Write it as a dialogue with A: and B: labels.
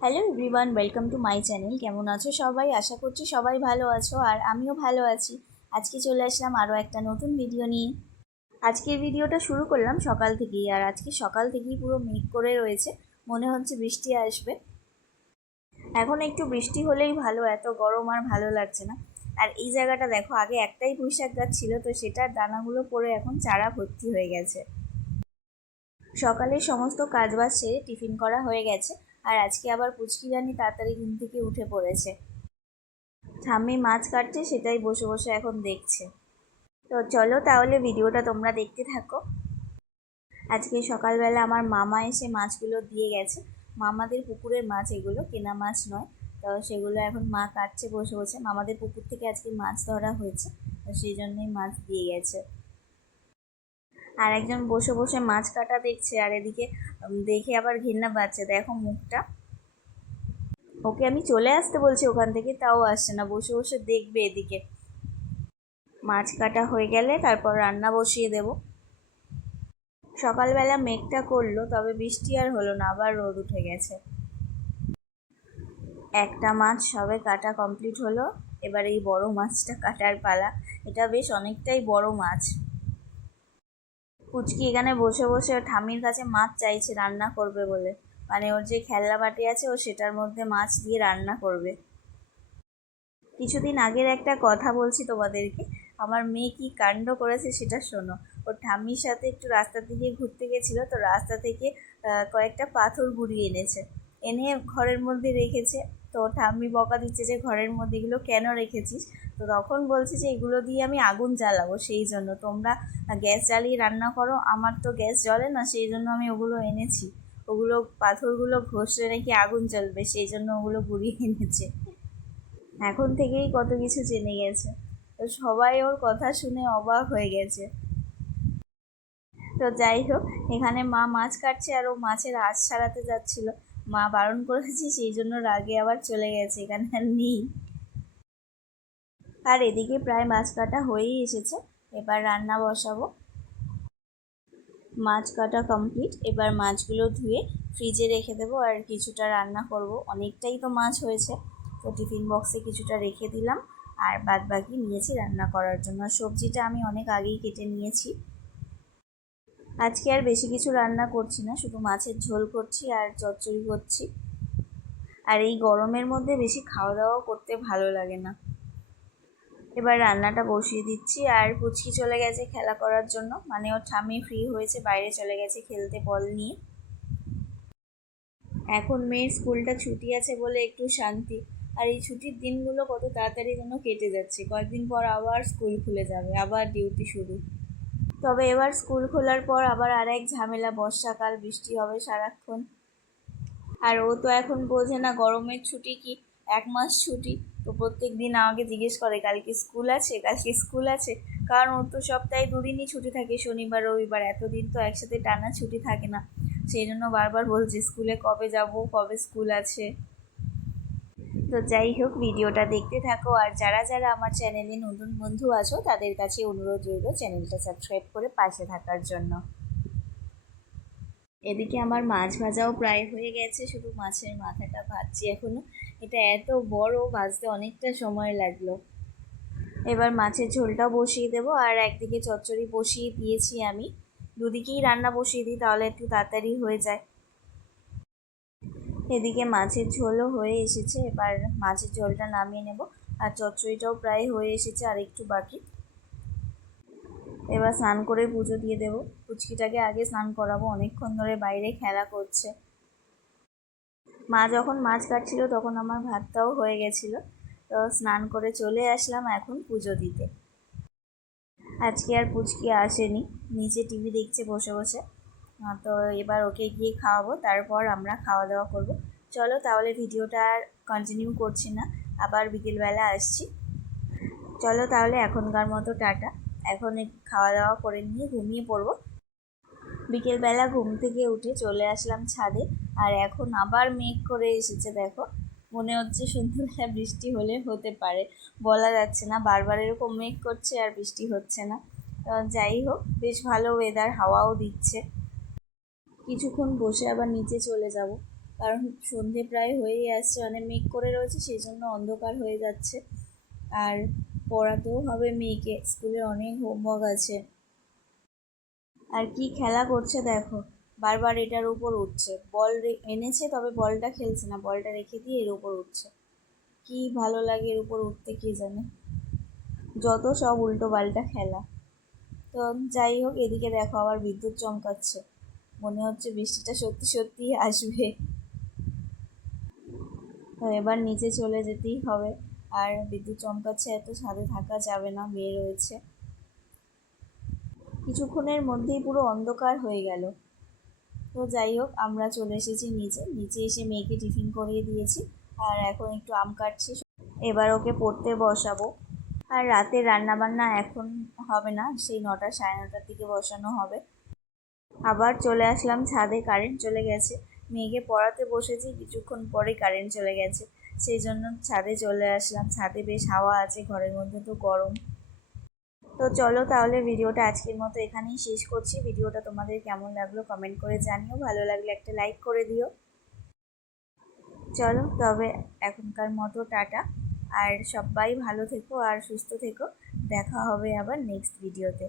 A: Hello everyone welcome to my channel কেমন আছো সবাই? আশা করছি সবাই ভালো আছো আর আমিও ভালো আছি। আজকে চলে আসলাম আরও একটা নতুন ভিডিও নিয়ে। আজকের ভিডিওটা শুরু করলাম সকাল থেকেই আর আজকে সকাল থেকেই পুরো মেঘ করে রয়েছে। মনে হচ্ছে বৃষ্টি আসবে। এখন একটু বৃষ্টি হলেই ভালো, এত গরম আর ভালো লাগছে না। আর এই জায়গাটা দেখো, আগে একটাই পুঁইশাক গাছ ছিল, তো সেটার দানাগুলো পড়ে এখন চারা ভর্তি হয়ে গেছে। সকালে সমস্ত কাজবাজ সেরে টিফিন করা হয়ে গেছে। আর আজকে আবার পুচকি রানী তাড়াতাড়ি ঘুম থেকে উঠে পড়েছে। ঠাম্মি মাছ কাটছে, সেটাই বসে বসে এখন দেখছে। তো চলো তাহলে ভিডিওটা তোমরা দেখতে থাকো। আজকে সকালবেলা আমার মামা এসে মাছগুলো দিয়ে গেছে। মামাদের পুকুরের মাছ এগুলো, কেনা মাছ নয়। তো সেগুলো এখন মা কাটছে বসে বসে। মামাদের পুকুর থেকে আজকে মাছ ধরা হয়েছে, তো সেই জন্যই মাছ দিয়ে গেছে। আর একজন বসে বসে মাছ কাটা দেখছে আর এদিকে দেখে আবার ঘৃণা পাচ্ছে। দেখো মুখটা। ওকে আমি চলে আসতে বলছি ওখান থেকে, তাও আসছে না। বসে বসে দেখবে এদিকে। মাছ কাটা হয়ে গেলে তারপর রান্না বসিয়ে দেব। সকালবেলা মেঘটা করল, তবে বৃষ্টি আর হলো না, আবার রোদ উঠে গেছে। একটা মাছ সবে কাটা কমপ্লিট হলো। এবার এই বড় মাছটা কাটার পালা। এটা বেশ অনেকটাই বড় মাছ। পুচকি এখানে বসে বসে ওর ঠাম্মির কাছে মাছ চাইছে, রান্না করবে বলে। মানে ওর যে খেলনা বাটি আছে, ও সেটার মধ্যে মাছ দিয়ে রান্না করবে। কিছুদিন আগের একটা কথা বলছি তোমাদেরকে। আমার মেয়ে কি কাণ্ড করেছে সেটা শোনো। ওর ঠাম্মির সাথে একটু রাস্তার দিকে ঘুরতে গেছিল, তো রাস্তা থেকে কয়েকটা পাথর গুড়িয়ে এনেছে। এনে ঘরের মধ্যে রেখেছে। তো ঠাম্মি বকা দিচ্ছে যে ঘরের মধ্যে এগুলো কেন রেখেছিস? তো তখন বলছে যে এগুলো দিয়ে আমি আগুন জ্বালাবো সেই জন্য। তোমরা গ্যাস জ্বালিয়ে রান্না করো, আমার তো গ্যাস জ্বলে না, সেই জন্য আমি ওগুলো এনেছি। ওগুলো, পাথরগুলো ঘষে নাকি আগুন জ্বলবে, সেই জন্য ওগুলো ঘুরিয়ে এনেছে। এখন থেকেই কত কিছু জেনে গেছে। তো সবাই ওর কথা শুনে অবাক হয়ে গেছে। তো যাই হোক, এখানে মা মাছ কাটছে আর ও মাছের আঁশ ছাড়াতে যাচ্ছিল। মা বারণ করেছি, সেই জন্য রাগে আবার চলে গেছে, এখানে আর নেই। আর এদিকে প্রায় মাছ কাটা হয়েই এসেছে, এবার রান্না বসাবো। মাছ কাটা কমপ্লিট এবার মাছগুলো ধুয়ে ফ্রিজে রেখে দেবো আর কিছুটা রান্না করব। অনেকটাই তো মাছ হয়েছে, তো টিফিন বক্সে কিছুটা রেখে দিলাম, আর বাদ বাকি নিয়েছি রান্না করার জন্য। সবজিটা আমি অনেক আগেই কেটে নিয়েছি আজকে আর বেশি কিছু রান্না করছি না, শুধু মাছের ঝোল করছি আর চচ্চড়ি করছি। আর এই গরমের মধ্যে বেশি খাওয়া দাওয়া করতে ভালো লাগে না। এবার রান্নাটা বসিয়ে দিচ্ছি আর পুচকি চলে গেছে খেলা করার জন্য। মানে ওর ঠামি ফ্রি হয়েছে, বাইরে চলে গেছে খেলতে বল নিয়ে। এখন মেয়ের স্কুলটা ছুটি আছে বলে একটু শান্তি। আর এই ছুটির দিনগুলো কত তাড়াতাড়ি যেন কেটে যাচ্ছে। কয়েকদিন পর আবার স্কুল খুলে যাবে, আবার ডিউটি শুরু। তবে এবার স্কুল খোলার পর আবার আর এক ঝামেলা, বর্ষাকাল, বৃষ্টি হবে সারাক্ষণ। আর ও তো এখন বোঝে না গরমের ছুটি কি, এক মাস ছুটি। তো প্রত্যেক দিন আমাকে জিজ্ঞেস করে, কালকে স্কুল আছে, কালকে স্কুল আছে। কারণ ওর তো সপ্তাহে দুদিনই ছুটি থাকে, শনিবার, রবিবার। এতদিন তো একসাথে টানা ছুটি থাকে না। সেই জন্য বারবার বলছে, স্কুলে কবে যাব, কবে স্কুল আছে? তো যাই হোক, ভিডিওটা দেখতে থাকো। আর যারা যারা আমার চ্যানেলে নতুন বন্ধু আছো, তাদের কাছে অনুরোধ রইল চ্যানেলটা সাবস্ক্রাইব করে পাশে থাকার জন্য। এদিকে আমার মাছ ভাজাও প্রায় হয়ে গেছে, শুধু মাছের মাথাটা ভাজছি এখনও। এটা এত বড়, ভাজতে অনেকটা সময় লাগল। এবার মাছের ঝোলটাও বসিয়ে দেবো, আর একদিকে চচ্চড়ি বসিয়ে দিয়েছি আমি। দুদিকেই রান্না বসিয়ে দিই, তাহলে একটু তাড়াতাড়ি হয়ে যায়। এদিকে মাছের ঝোলও হয়ে এসেছে। এবার মাছের ঝোলটা নামিয়ে নেব। আর চচ্চড়িটাও প্রায় হয়ে এসেছে আর একটু বাকি। এবার স্নান করে পুজো দিয়ে দেব। পুচকিটাকে আগে স্নান করাবো। অনেকক্ষণ ধরে বাইরে খেলা করছে। মা যখন মাছ কাটছিল, তখন আমার ভাতটাও হয়ে গেছিল। তো স্নান করে চলে আসলাম এখন পুজো দিতে। আজকে আর পুচকি আসেনি। নিচে টিভি দেখছে বসে বসে। তো এবার ওকে গিয়ে খাওয়াবো, তারপর আমরা খাওয়া দাওয়া করব। চলো তাহলে ভিডিওটা আর কন্টিনিউ করছি না, আবার বিকেলবেলা আসছি। চলো তাহলে এখনকার মতো টাটা। এখন খাওয়া দাওয়া করে নিয়ে ঘুমিয়ে পড়ব। বিকেলবেলা ঘুম থেকে উঠে চলে আসলাম ছাদে, আর এখন আবার মেঘ করে এসেছে, দেখো। মনে হচ্ছে সন্ধ্যেবেলা বৃষ্টি হলে হতে পারে। বলা যাচ্ছে না, বারবার এরকম মেঘ করছে আর বৃষ্টি হচ্ছে না। যাই হোক, বেশ ভালো ওয়েদার হাওয়াও দিচ্ছে। কিছুক্ষণ বসে আবার নিচে চলে যাব। কারণ সন্ধে প্রায় হয়েই আসছে, অনেক মেঘ করে রয়েছে সেই জন্য অন্ধকার হয়ে যাচ্ছে। আর পড়াতেও হবে মেয়েকে, স্কুলে অনেক হোমওয়ার্ক আছে। আর কি খেলা করছে দেখো, বারবার এটার উপর উঠছে। বল এনেছে তবে বলটা খেলছে না, বলটা রেখে দিয়ে এর উপর উঠছে। কি ভালো লাগে এর উপর উঠতে কে জানে? যত সব উল্টো পাল্টা খেলা। তো যাই হোক, এদিকে দেখো আবার বিদ্যুৎ চমকাচ্ছে। মনে হচ্ছে বৃষ্টিটা সত্যি সত্যি আসবে। তো এবার নিচে চলে যেতেই হবে। আর বিদ্যুৎ চমকাচ্ছে, এত ছাদে থাকা যাবে না, মেয়ে রয়েছে। কিছুক্ষণের মধ্যেই পুরো অন্ধকার হয়ে গেল। তো যাই হোক, আমরা চলে এসেছি নিচে। নিচে এসে মেয়েকে টিফিন করিয়ে দিয়েছি। আর এখন একটু আম কাটছি। এবার ওকে পড়তে বসাবো। আর রাতের রান্নাবান্না এখন হবে না, সেই নটা সাড়ে নটার দিকে বসানো হবে। আবার চলে আসলাম ছাদে কারেন্ট চলে গেছে। মেয়েকে পড়াতে বসেছি, কিছুক্ষণ পরে কারেন্ট চলে গেছে। সেই জন্য ছাদে চলে আসলাম। ছাদে বেশ হাওয়া আছে, ঘরের মধ্যে তো গরম। তো চলো তাহলে ভিডিওটা আজকের মতো এখানেই শেষ করছি। ভিডিওটা তোমাদের কেমন লাগল কমেন্ট করে জানিও। ভালো লাগলে একটা লাইক করে দিও। চলো, তবে এখনকার মতো টাটা। আর সবাই ভালো থেকো আর সুস্থ থেকো। দেখা হবে আবার নেক্সট ভিডিওতে